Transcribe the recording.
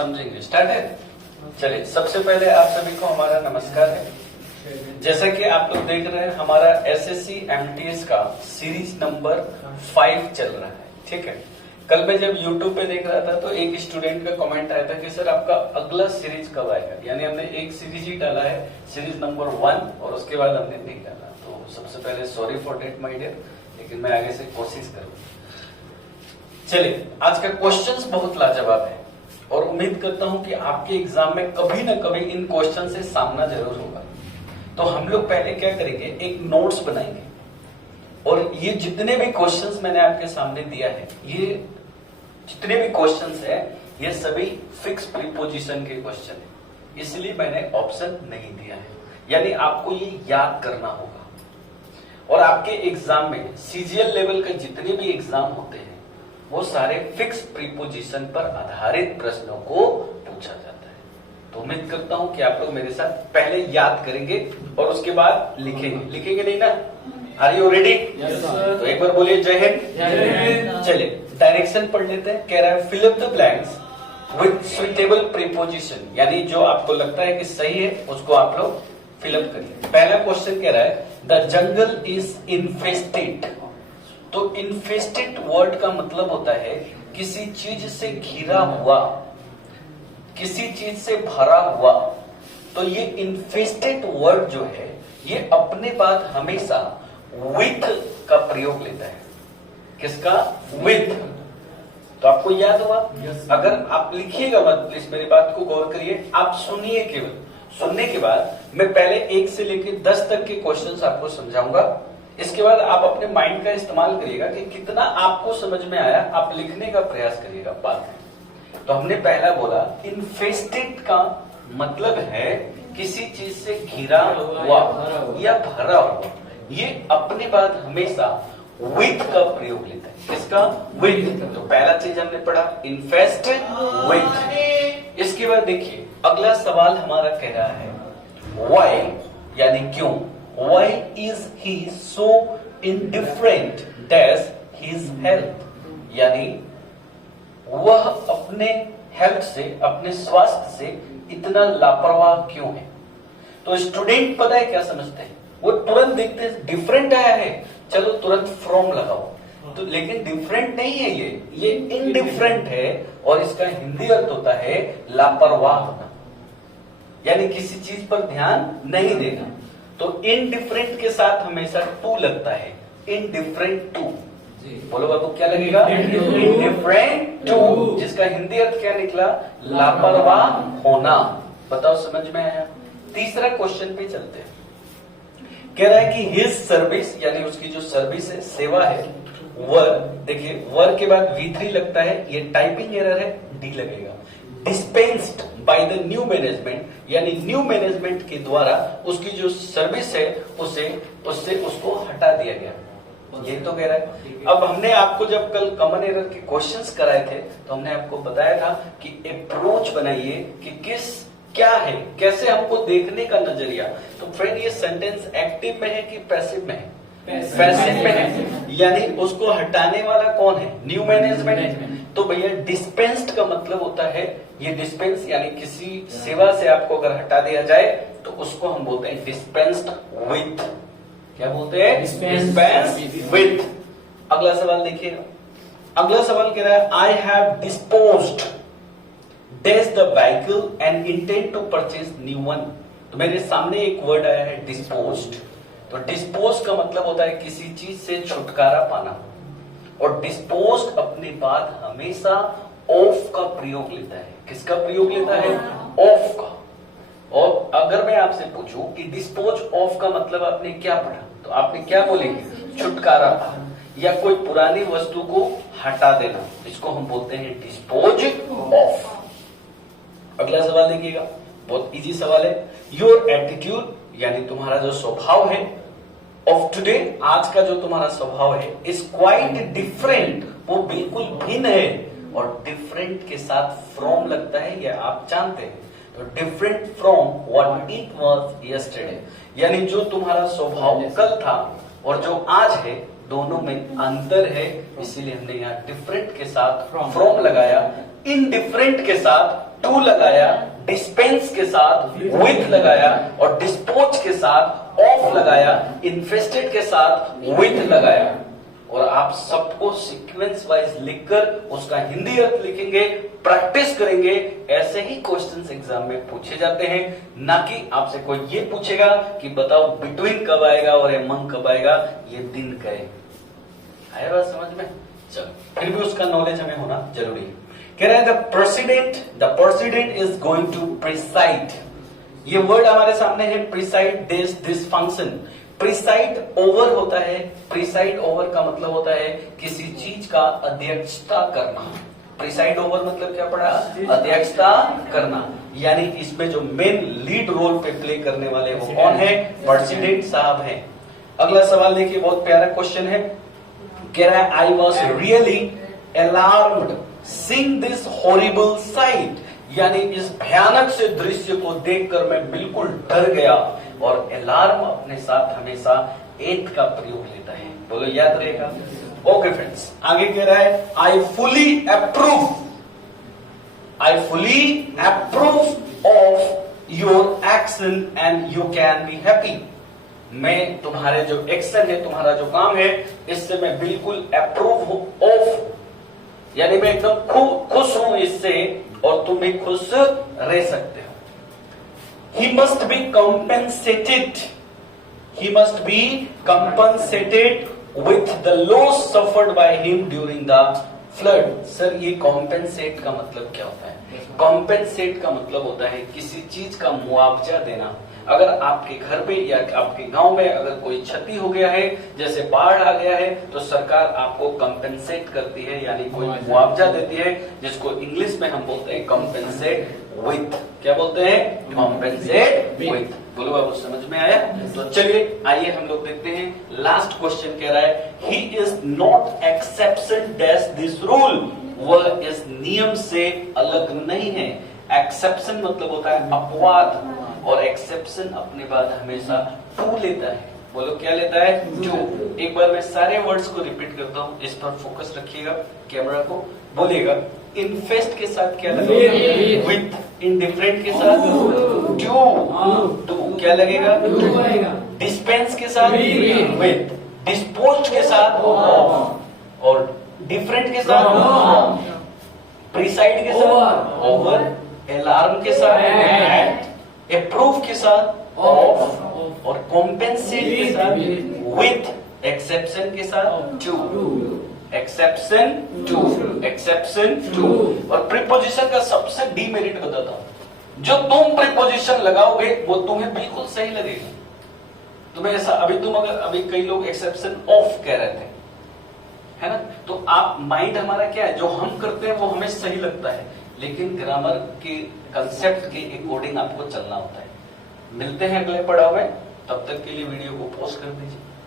समझेंगे। स्टार्ट है। चलिए, सबसे पहले आप सभी को हमारा नमस्कार है। जैसा कि आप लोग देख रहे हैं, हमारा एसएससी एमटीएस का सीरीज नंबर 5 चल रहा है। ठीक है। कल मैं जब YouTube पे देख रहा था तो एक स्टूडेंट का कमेंट आया था कि सर आपका अगला सीरीज कब आएगा। यानी हमने एक सीरीज ही डाला है, सीरीज नंबर 1, और उसके बाद हमने नहीं डाला। तो सबसे पहले sorry for that my dear, लेकिन मैं आगे से कोशिश करूंगा। चलिए, आज का क्वेश्चंस बहुत लाजवाब है और उम्मीद करता हूं कि आपके एग्जाम में कभी ना कभी इन क्वेश्चन से सामना जरूर होगा। तो हम लोग पहले क्या करेंगे, एक नोट्स बनाएंगे और ये जितने भी क्वेश्चंस मैंने आपके सामने दिया है, ये जितने भी क्वेश्चंस है, ये सभी फिक्स प्रीपोजिशन के क्वेश्चन है, इसलिए मैंने ऑप्शन नहीं दिया है। यानी आपको ये याद करना होगा। और आपके एग्जाम में सीजीएल लेवल के जितने भी एग्जाम होते हैं वो सारे फिक्स प्रीपोजिशन पर आधारित प्रश्नों को पूछा जाता है। तो उम्मीद करता हूं कि आप लोग मेरे साथ पहले याद करेंगे और उसके बाद लिखेंगे नहीं ना? Are you ready? तो एक बार बोलिए जय हिंद। चलिए, डायरेक्शन पढ़ लेते हैं। कह रहा है fill up the blanks with suitable preposition, यानी जो आपको लगता है कि सही है उसको आप लोग फिलअप करिए। पहला क्वेश्चन कह रहा है द जंगल इज इन्फेस्टेड। तो इन्फेस्टेड वर्ड का मतलब होता है किसी चीज से घिरा हुआ, किसी चीज से भरा हुआ। तो ये इन्फेस्टेड वर्ड जो है ये अपने बाद हमेशा विथ का प्रयोग लेता है। किसका? विथ। तो आपको याद हुआ? अगर आप लिखिएगा मत, प्लीज मेरी बात को गौर करिए, आप सुनिए केवल। सुनने के बाद मैं पहले 1 से लेकर 10 तक के क्वेश्चंस आपको समझाऊंगा। इसके बाद आप अपने माइंड का इस्तेमाल करिएगा कि कितना आपको समझ में आया, आप लिखने का प्रयास करिएगा बाद में। तो हमने पहला बोला इन्फेस्टेड का मतलब है किसी चीज से घिरा हुआ या भरा हुआ। ये अपने बाद हमेशा विथ का प्रयोग लेता है। किसका? विथ। तो पहला चीज हमने पढ़ा इन्फेस्टेड विथ। इसके बाद देखिए अगला सवाल हमारा कह रहा है व्हाई, यानी क्यों। Why is he so indifferent dash his health? यानी वह अपने हेल्थ से, अपने स्वास्थ्य से इतना लापरवाह क्यों है। तो स्टूडेंट पता है क्या समझते हैं, वो तुरंत देखते हैं डिफरेंट आया है, चलो तुरंत फ्रॉम लगाओ। तो लेकिन डिफरेंट नहीं है, ये इनडिफरेंट है और इसका हिंदी अर्थ होता है लापरवाह होना, यानी किसी चीज पर ध्यान नहीं देना। तो इनडिफरेंट के साथ हमेशा टू लगता है, इनडिफरेंट टू। बोलो बाबू क्या लगेगा? इनडिफरेंट टू, जिसका हिंदी अर्थ क्या निकला? लापरवाह होना। बताओ समझ में आया? तीसरा क्वेश्चन पे चलते हैं। कह रहा है कि हिज सर्विस, यानी उसकी जो सर्विस है, सेवा है, वर, देखिए वर के बाद V3 लगता है, ये टाइपिंग एरर है, डी लगेगा। Dispensed by the new management, यानी न्यू मैनेजमेंट के द्वारा उसकी जो सर्विस है उससे उसको हटा दिया गया। ये तो कह रहा है। अब हमने आपको जब कल कॉमन एरर के क्वेश्चंस कराए थे तो हमने आपको बताया था कि अप्रोच बनाइए कि क्या है, कैसे हमको देखने का नजरिया। तो फ्रेंड ये सेंटेंस एक्टिव में है कि पैसिव में है? पैसिव में है, यानी उसको हटाने वाला कौन है? New management. तो भैया डिस्पेंस्ड का मतलब होता है, ये डिस्पेंस यानी किसी सेवा से आपको अगर हटा दिया जाए तो उसको हम बोलते हैं डिस्पेंस्ड विथ। क्या बोलते हैं? Dispensed with. अगला सवाल देखिए। अगला सवाल कह रहा है I have disposed dash the vehicle and intend to purchase new one. तो मेरे सामने एक वर्ड आया है डिस्पोज्ड। तो डिस्पोज का मतलब होता है किसी चीज से छुटकारा पाना, और डिस्पोज अपने बाद हमेशा ऑफ का प्रयोग लेता है। किसका प्रयोग लेता है? ऑफ का। और अगर मैं आपसे पूछूं कि डिस्पोज ऑफ का मतलब आपने क्या पढ़ा, तो आपने क्या बोलेंगे? छुटकारा पाना या कोई पुरानी वस्तु को हटा देना, इसको हम बोलते हैं डिस्पोज ऑफ। अगला सवाल देखिएगा, बहुत इजी सवाल है। योर एटीट्यूड, यानी तुम्हारा जो स्वभाव है, ऑफ टुडे, आज का जो तुम्हारा स्वभाव है, इज क्वाइट डिफरेंट, वो बिल्कुल भिन्न है। और डिफरेंट के साथ फ्रॉम लगता है, यह आप जानते हैं। तो different from what it was yesterday, यानी जो तुम्हारा स्वभाव कल था और जो आज है दोनों में अंतर है, इसीलिए हमने यहाँ डिफरेंट के साथ फ्रॉम लगाया, इनडिफरेंट के साथ टू लगाया, डिस्पेंस के साथ विथ लगाया और डिस्पोज के साथ ऑफ लगाया, इन्फेस्टेड के साथ विथ लगाया। और आप सबको सीक्वेंस वाइज लिखकर उसका हिंदी अर्थ लिखेंगे, प्रैक्टिस करेंगे। ऐसे ही क्वेश्चंस एग्जाम में पूछे जाते हैं, ना कि आपसे कोई ये पूछेगा कि बताओ बिटवीन कब आएगा और एमंग कब आएगा, ये दिन कहे। आया बात समझ में? चलो, फिर भी उसका नॉलेज हमें होना जरूरी है। कह रहा है the president is going to preside. ये वर्ड हमारे सामने है, preside this function. Preside over होता है, प्रिसाइड ओवर का मतलब होता है किसी चीज का अध्यक्षता करना। प्रिसाइड ओवर मतलब क्या पड़ा? अध्यक्षता करना। यानी इसमें जो मेन लीड रोल पे प्ले करने वाले वो कौन है? प्रेसिडेंट साहब हैं। अगला सवाल देखिए, बहुत प्यारा क्वेश्चन है। कह रहा है I was really alarmed seeing this horrible site, यानी इस भयानक से दृश्य को देखकर मैं बिल्कुल डर गया। और अलार्म अपने साथ हमेशा एट का प्रयोग लेता है, बोलो याद रहेगा। ओके फ्रेंड्स, आगे कह रहा है I fully approve of your action and you can be happy. मैं तुम्हारे जो एक्शन है, तुम्हारा जो काम है, इससे मैं बिल्कुल अप्रूव ऑफ, यानी मैं एकदम खुश हूं इससे, और तुम भी खुश रह सकते हो। He must be compensated with the loss suffered by him during the flood। Sir, ये compensate का मतलब क्या होता है? compensate का मतलब होता है किसी चीज का मुआवजा देना। अगर आपके घर पे या आपके गांव में अगर कोई क्षति हो गया है, जैसे बाढ़ आ गया है, तो सरकार आपको कंपेंसेट करती है, यानी कोई मुआवजा देती है, जिसको इंग्लिश में हम बोलते हैं कंपेंसेट विथ। क्या बोलते हैं? Compensate with. बोलो बाबू, समझ में आया? तो चलिए आइए हम लोग देखते हैं। लास्ट क्वेश्चन कह रहा है he is not exception dash this rule, वह इस नियम से अलग नहीं है। एक्सेप्शन मतलब होता है अपवाद, और एक्सेप्शन अपने बाद हमेशा टू लेता है। बोलो क्या लेता है? टू। एक बार मैं सारे वर्ड्स को रिपीट करता हूं, इस पर फोकस रखिएगा, कैमरा को। बोलिएगा, इनफेस्ट के साथ क्या लगेगा? विथ। इनडिफरेंट के साथ टू क्या लगेगा? डिस्पेंस के साथ विथ। डिस्पोज के साथ ऑफ, और डिफरेंट के साथ प्रिसाइड के साथ ओवर, अलार्म के साथ एट, अप्रूव के साथ ऑफ, और कॉम्पेंसेट के साथ विथ, एक्सेप्शन के साथ टू। Exception to. और प्रीपोजिशन का सबसे डीमेरिट बताता हूं, जो तुम प्रीपोजिशन लगाओगे वो तुम्हें बिल्कुल सही लगेगा। तुम्हें ऐसा अभी कई लोग एक्सेप्शन ऑफ कह रहे थे, है ना? तो आप माइंड हमारा क्या है, जो हम करते हैं वो हमें सही लगता है, लेकिन ग्रामर के कंसेप्ट के अकॉर्डिंग आपको चलना होता है। मिलते हैं अगले पड़ाव में, तब तक के लिए वीडियो को पॉज कर दीजिए।